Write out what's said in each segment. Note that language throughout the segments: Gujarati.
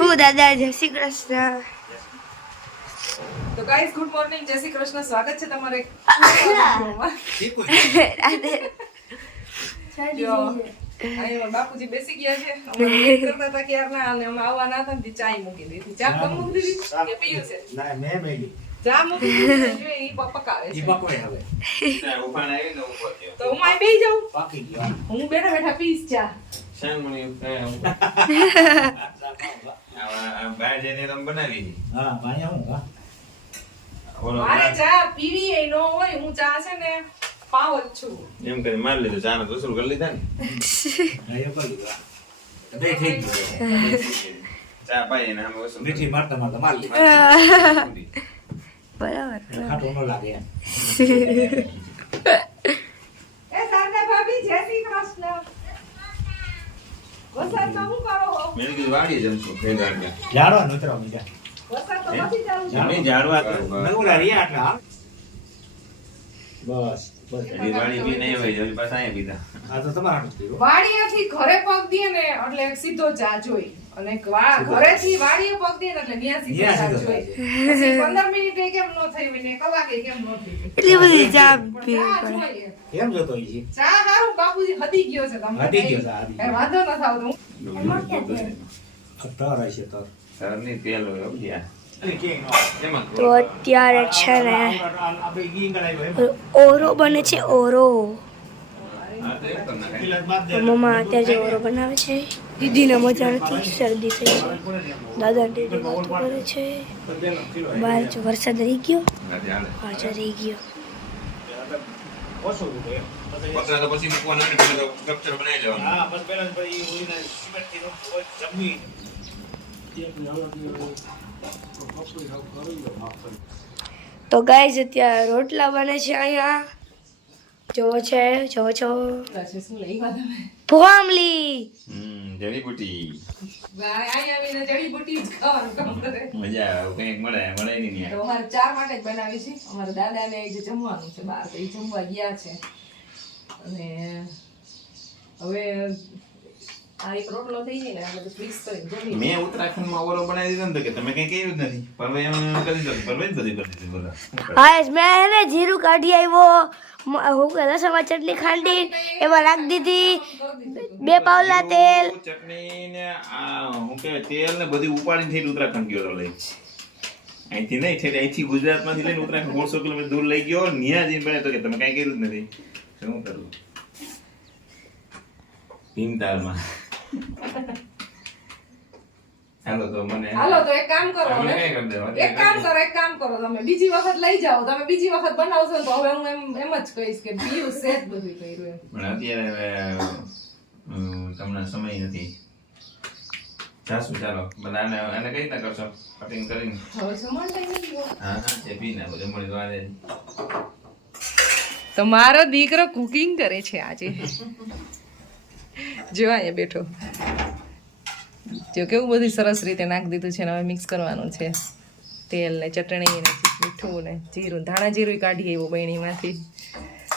હું દાદા જય શ્રી કૃષ્ણ. તો ગાઈસ ગુડ મોર્નિંગ જય શ્રી કૃષ્ણ. સ્વાગત છે તમારે. રાધે. બાપુજી બેસી ગયા છે. કરતા હતા ક્યારના અને અમે આવવા હતા ને ચા મૂકી દીધી. ચા પણ મૂકી દીધી? કે છે? ના મેં મેગી ચા મૂકી દીધી પકાવે છે. પકોડે હવે. તો હું અહીં બેસી જાઉં. પાકી ગયો. હું બેઠા બેઠા પીસ ચા. હા ભાઈ હું. હા મારે ચા પીવી એ નો હોય હું ચા છે ને પાવ જ છું. એમ કરી મારી લીધો ચા નો કરી લીધા ને. એ કરી દીધું બે થઈ ગયું. ચા પાઈ એને અમે વસૂલ મીઠી મારતા મારતા માર લીધી. બરાબર ખાટું ન લાગે એમ એ શારદા ભાભી જય શ્રી કૃષ્ણ વરસાદમાં શું કરો છો? મેં કીધું વાડી જમશું નોતરા ઝાડવા નવરા રહ્યા બસ ઘરે પગ દે ને એટલે સીધો જાજો જોઈ. અને ઘરેથી વાડીએ પગ એટલે ન્યા સીધો ન્યા ચા સીધો જોઈ ચા પછી પંદર મિનિટે કેમ નો થઈ ને કલાકે કેમ નો થઈ. એટલી બધી ચા જોઈએ. કેમ જોતો છે? ચા હારું બાપુજી હદી ગયો છે તમને હદી ગયો છે, કઈ વાંધો નથી આવતો તર છે? તર ઘરની તેલ હોય નો એમાં તો અત્યારે છે ને ઓરો બને છે ઓરો. તો મમ્મા અત્યારે જે ઓરો બનાવે છે દીદીને મજા નથી શરદી થઈ છે. દાદા દીદી વાતો કરે છે. બહાર જો વરસાદ રહી ગયો. રાતે રહી ગયો. પછી તો ગાય છે ને પેલા તો કપચર બનાવી લેવાનું. હા બસ પેલા પછી ઉડીને સિમેન્ટથી નું હોય જમી તો ગાઈઝ અત્યારે રોટલા બને છે અહીંયા. જોવો છે જોવો છો છે શું લઈ ગયા ફોમલી હમ, જડીબુટી. જડીબુટી જ ખાવાનું મજા આવે કંઈક મળે મળે નહીં તો અમારે ચાર માટે જ બનાવી છે. અમારા દાદાને જે જમવાનું છે બહાર તો એ જમવા ગયા છે. અને હવે મેં ઉત્તરાખંડમાં ઓરો બનાવી દીધો ને કે તમે કઈ કહ્યું જ નથી. પરવે એમ કરી દીધું પરવે જ બધી કરી દીધી કરે? હા મેં હે જીરું કાઢી આવ્યો હું કે લસણમાં ચટણી ખાંડી એમાં નાખી દીધી. બે પાવલા તેલ. ચટણી ને હું કે તેલ ને બધી ઉપાડી ઉત્તરાખંડ ગયો લઈ. અહીંથી નહીં અહીંથી ગુજરાતમાંથી લઈને ઉત્તરાખંડ સોળસો કિલોમીટર દૂર લઈ ગયો. ન્યા જઈને બને તો કે તમે કાંઈ કર્યું જ નથી. શું કરું? ભીમતાલમાં. હાલો તો મને હાલો તો એક કામ કરો હવે? એક કામ કરો એક કામ કરો તમે. બીજી વખત લઈ જાઓ. તમે બીજી વખત બનાવશો તો હવે હું એમ એમ જ કહીશ કે બીયું સેજ બધું કર્યું એમ. પણ અત્યારે હવે તમને સમય નથી. જાશું ચાલો. બધાને એને કઈ રીતના કરશો? કટિંગ કરીને? હવે જમણ ટાઈમ નથી હા હા એ પી નાખો જમણી તો આજે. તો મારો દીકરો કુકિંગ કરે છે આજે. જો અહીંયા બેઠો. જો કેવું બધું સરસ રીતે નાખી દીધું છે ને હવે મિક્સ કરવાનું છે. તેલ ને ચટણી ને મીઠું ને જીરું ધાણા જીરું કાઢીએ એવું બહેણીમાંથી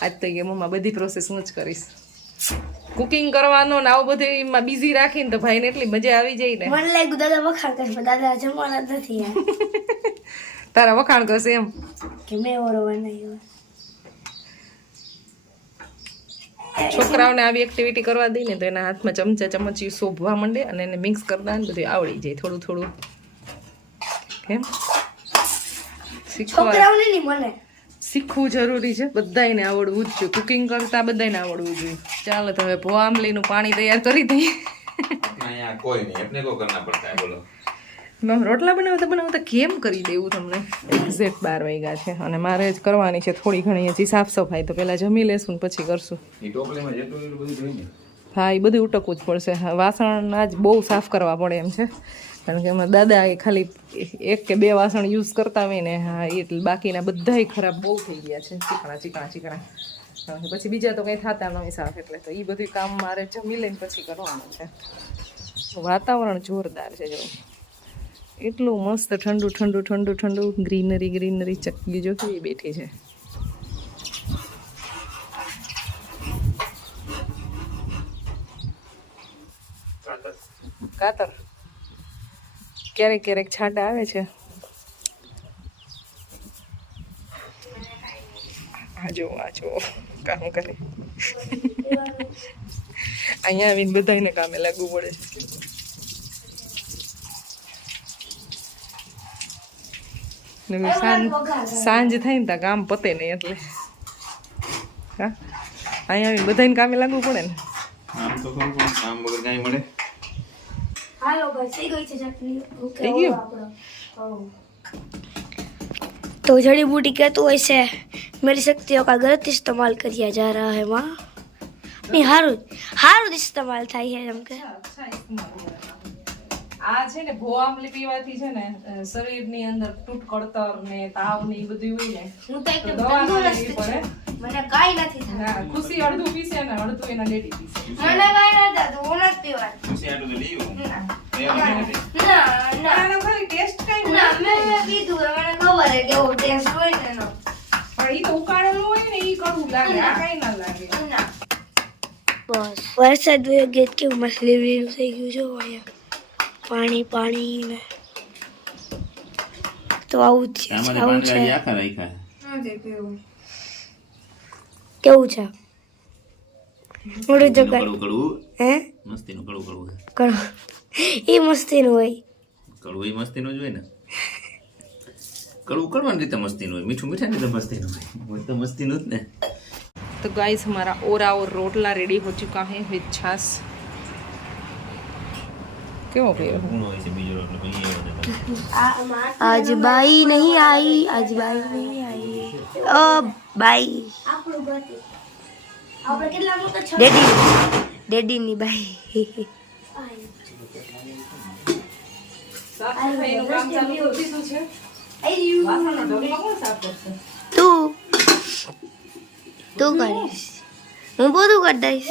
આજ તો એ મમ્મા બધી પ્રોસેસ હું જ કરીશ. કુકિંગ કરવાનો ને આવું બધું એમાં બિઝી રાખીને તો ભાઈને એટલી મજા આવી જાય ને. મને લાગ્યું દાદા વખાણ કરશે દાદા જમવાના નથી તારા વખાણ કરશે એમ? કે મેં ઓરો બનાવ્યો છોકરાઓને આવી એક્ટિવિટી કરવા દઈ ને તો એના હાથમાં ચમચા ચમચી શોભવા માંડે અને એને મિક્સ કરતા ને બધું આવડી જાય થોડું થોડું. કેમ? શીખવા છોકરાઓને નહીં મને શીખવું જરૂરી છે. બધાને આવડવું જ જોઈએ. કુકિંગ કરતા બધાને આવડવું જોઈએ. ચાલો તમે ભો આંબલીનું પાણી તૈયાર કરી દઈએ. કોઈ નહીં. કરના પડતા. બોલો. મેમ રોટલા બનાવતા બનાવતા કેમ કરી દેવું તમને? એક્ઝેક્ટ બાર વાગ્યા છે અને મારે જ કરવાની છે થોડી ઘણી હજી સાફ સફાઈ તો પહેલાં જમી લેશું ને પછી કરશું. હા એ બધું ઉટકવું જ પડશે. હા, વાસણ આજ બહુ સાફ કરવા પડે એમ છે. કારણ કે એમાં દાદા એ ખાલી એક કે બે વાસણ યુઝ કરતા હોય ને હા એટલે બાકીના બધાય ખરાબ બહુ થઈ ગયા છે. ચીકણા ચીકણા ચીકણા. પછી બીજા તો કંઈ થતા નહીં સાફ એટલે તો એ બધું કામ મારે જમી લઈને પછી કરવાનું છે. વાતાવરણ જોરદાર છે જો. એટલું મસ્ત ઠંડુ ઠંડુ ઠંડુ ઠંડુ ગ્રીનરી ગ્રીનરી ચક્કી જો કેવી બેઠી છે. કાતર. ક્યારેક ક્યારેક છાંટા આવે છે. આ જો આ જો, કામ કરે. અહીંયા આવીને બધાને કામે લાગવું પડે છે. સાંજ સાંજ થાય ને ત્યાં કામ પતે નહીં એટલે હા અહીંયા આવીને બધાને કામે લાગવું પડે ને આમ તો ખરું પણ કામ વગર કાંઈ મળે હાલો ભાઈ થઈ ગઈ છે ચટણી ઓકે થઈ ગયું? तो जड़ी बूटी कहते हो ऐसे मेरी शक्तियों का गलत इस्तेमाल किया जा रहा है माँ नहीं हारू हारू इस्तेमाल થાય છે એમ કે આ છે ને ભો આમલી પીવાથી છે ને શરીરની અંદર તૂટ કળતર ને તાવ ને એ બધું હોય ને હું તો એકદમ દવા ના તંદુરસ્ત પડે છું. મને કાઈ નથી થતું. ખુશી અડધું પીસે ને અડધું એના ડેડી પીસે. મને કાઈ નથી થતું હું નથી પીવાનું. ખુશી અડધું લીધું ના. ના ના. ખાલી ટેસ્ટ કાઈ ના મેં પીધું મને ખબર છે કેવો ટેસ્ટ હોય ને એનો. પણ ઈ તો ઉકાળેલું હોય ને ઈ કડવું લાગે આ કઈ ના લાગે. ના. બસ. વરસાદ ગયો કેવું મસ્ત લીલું થઈ ગયું જો અહીંયા. પાણી પાણી ને તો આવું જ છે આમાંથી આવું પાંદડા છે જે આખા રાખ્યા કેવું છે મોટું જો કર કડવું કડવું હે મસ્તીનું કડવું કડવું છે. કરો એ મસ્તીનું હોય કડવું એ મસ્તીનું જ હોય ને કડવું કડવાની રીતે મસ્તીનું હોય મીઠું મીઠા રીતે મસ્તીનું હોય હોય તો મસ્તીનું જ ને तो गाइस हमारा ओरा और रोटला रेडी हो चुका है विद छाछ કેવો પીળો આજ બાઈ નહીં આવી આજ બાઈ નહીં આવી ઓ બાઈ. ડેડી ડેડી ની બાઈ. તું તું કરીશ. હું બધું કરી દઈશ?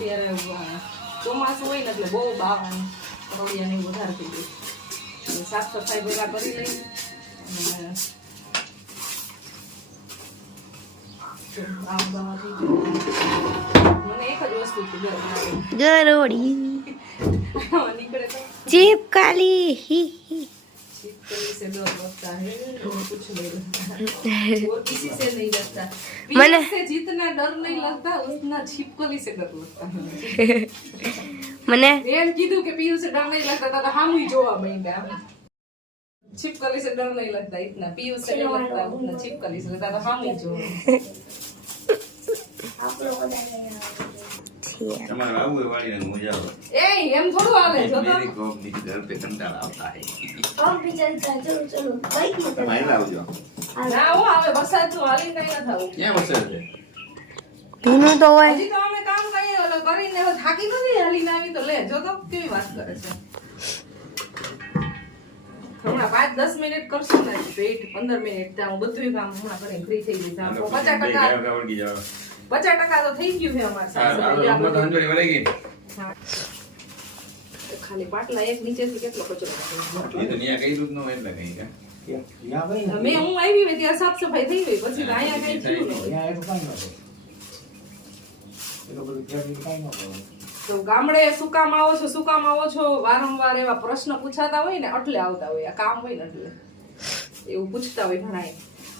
તો ચોમાસું હોય ને એટલે બહુ બાવાની કરોડિયા ને એવું વધારે થઈ ગયું. સાફ સફાઈ ભેગા કરી લઈ. મને એક જ વસ્તુ ગરોડી તો. મને છીપકલી સે ડર લગતા એમ કીધું કે પિયુષ ડર નહીં લગતા તારા હામું જોવા માંડ્યા છીપકલી ડર નહીં લગતા ઇતના પિયુષ સે છીપકલી સે તારા હામું જોવા આપણો જોવા તમારે આવું હોય વાળીને મજા આવે. એ એમ થોડું હાલે જો તો મેરી કોમની ઘર पे કંટાળા આવતા હે. તમે અહીં આવજો. ના હું આવે વરસાદનું હાલી કઈ ના થવું ક્યાં વરસાદ છે? ભીનું તો હોય. હજી તો અમે કામ કરીએ ઓલો કરીને થાકી નથી હાલીને આવી તો લે. જો તો કેવી વાત કરે છે. હમણાં પાંચ દસ મિનિટ કરશું ને વેઇટ પંદર મિનિટ ત્યાં હું બધું કામ હમણાં કરીને ફ્રી થઈ જઈશ. પચાસ ટકા પચાસ ટકા તો થઈ ગયું છે અમારે સાસુ. ખાલી પાટલા એક નીચેથી કેટલો કચરો એ તો ન્યા કઈ દૂધ નો એટલે કઈ કા મેં હું આવી હોય ત્યાં સાફ સફાઈ થઈ ગઈ પછી તો અહીંયા કઈ થયું તો ગામડે સુકામ કામ આવો છો સુકામ આવો છો? વારંવાર એવા પ્રશ્ન પૂછાતા હોય ને એટલે આવતા હોય. આ કામ હોય ને એટલે. એવું પૂછતા હોય ઘણા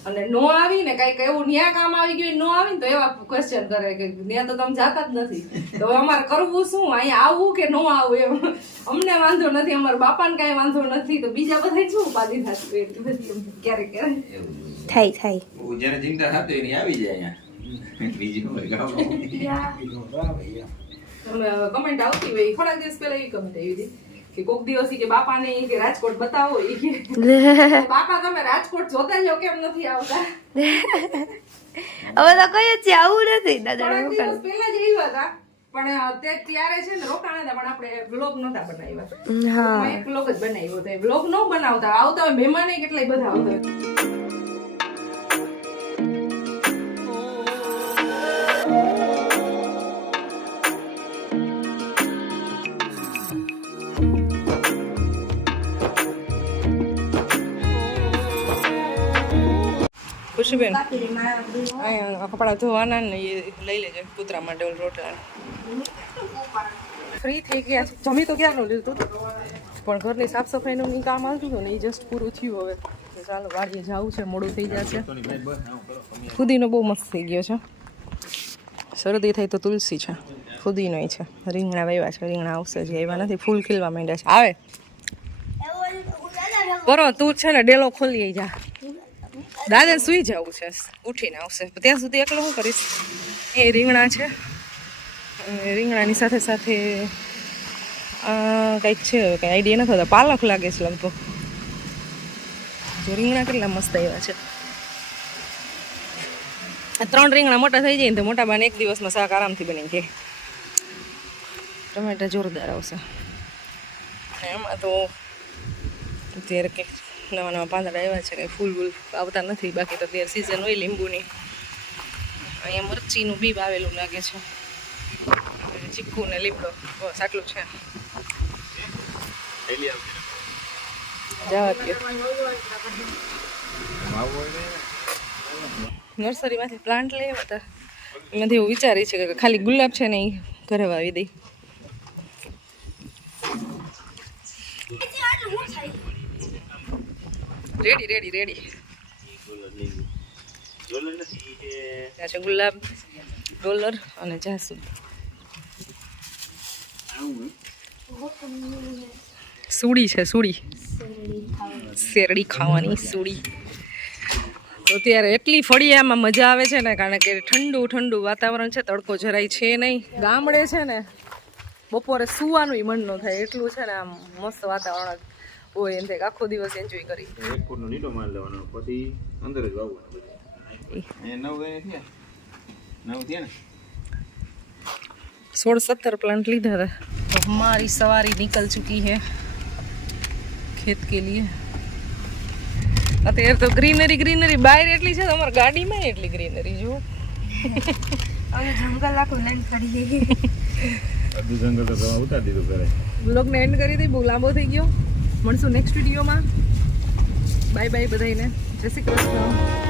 અને નો આવી ને કંઈક એવું ન્યા કામ આવી ગયું નો આવી ને તો એવા ક્વેશ્ચન કરે કે ન્યા તો તમે જાતા જ નથી. તો હવે અમારે કરવું શું? અહીંયા આવવું કે નો આવવું એમ? અમને વાંધો નથી અમારા બાપાને કાંઈ વાંધો નથી. તો બીજા બધા શું ઉપાધિ બધી ક્યારેક ક્યારેક. થાય થાય. બહુ ચિંતા થતી એની આવી જાય અહીંયા. બીજી કમેન્ટ આવતી હોય થોડાક દિવસ પહેલા એવી કમેન્ટ આવી હતી. કે કોક દિવસ કે બાપાને કે રાજકોટ બતાવો એ કે બાપા તમે રાજકોટ જોતા જો કેમ નથી આવતા? હવે તો કઈ છે આવું નથી. દાદા પહેલા જ આવ્યા હતા પણ તે ત્યારે છે ને રોકાણ હતા પણ આપણે વ્લોગ નતા બનાવ્યા. હા. એક વ્લોગ જ બનાવ્યો હતો વ્લોગ ન બનાવતા આવતા મહેમાન કેટલાય બધા આવતા ખુશીબેન? અહીંયા કપડાં ધોવાના ને એ લઈ લેજો કૂતરા માટે રોટલા ફ્રી થઈ ગયા છે? જમી તો ક્યારનું લીધું હતું પણ ઘરની સાફ સફાઈનું ની કામ આવતું હતું ને એ જસ્ટ પૂરું થયું હવે. ચાલો વાડીએ જવું છે મોડું થઈ જશે. ફુદીનો બહુ મસ્ત થઈ ગયો છે. શરદી થઈ તો તુલસી છે. ફુદીનો છે. રીંગણા વાવ્યા છે. રીંગણા આવશે જે એવા નથી. ફૂલ ખીલવા માંડ્યા છે. આવે. બરો તું છે ને ડેલો ખોલી જા. દાદા સુઈ જવું છે. ઉઠીને આવશે. ત્યાં સુધી એકલો હું કરીશ? એ રીંગણા છે. રીંગણાની સાથે સાથે કંઈક છે, કંઈ આઈડિયા નથી હોતા. પાલક લાગે છે લગભગ. જો રીંગણા કેટલા મસ્ત આવ્યા છે. ત્રણ રીંગણા મોટા થઈ જાય ને તો મોટા બાને એક દિવસમાં શાક આરામથી બની જાય. ટમેટા જોરદાર આવશે. એમાં તો અત્યારે કંઈક નવા નવા પાંદડા આવ્યા છે કંઈ ફૂલ ફૂલ આવતા નથી, બાકી તો અત્યારે સિઝન હોય લીંબુની. અહીંયા મરચીનું બી વાવેલું લાગે છે. ચીકુ ને લીમડો. બસ, આટલું છે. નર્સરીમાંથી પ્લાન્ટ લઈ આવ્યા એમાંથી એવું વિચારી છે કે ખાલી ગુલાબ છે ને એ ઘરે વાવી દઈ. રેડી રેડી રેડી ગુલાબ ડોલર અને જાસૂદ સુડી છે, સુડી. શેરડી ખાવાની, સુડી. તો ત્યારે એટલી ફળિયામાં મજા આવે છે ને, કારણ કે ઠંડુ ઠંડુ વાતાવરણ છે, તડકો જરાય છે નહીં. ગામડે છે ને, બપોરે સુવાનું મન ન થાય, એટલું છે ને આમ મસ્ત વાતાવરણ. હોય એમ થાય કે આખો દિવસ એન્જોય કરી એક ફૂટનો લીટો માર લેવાનો પછી અંદર જ વાવવાનું બધું અહીંયા નવ ગયા થયા નવ થયા ને सोल सत्तर प्लांट लीधा था तो हमारी सवारी निकल चुकी है खेत के लिए અત્યારે તો ગ્રીનરી ગ્રીનરી બહાર એટલી છે તો અમારી ગાડીમાં એટલી ગ્રીનરી જો અમે જંગલ આખું લેન્ડ કરીએ અડધું જંગલ તો દવા ઉતારી દીધું ઘરે બ્લોગને એન્ડ કરી દઈ બહુ લાંબો થઈ ગયો મળશું નેક્સ્ટ વિડીયોમાં બાય બાય બધાને જય શ્રી કૃષ્ણ.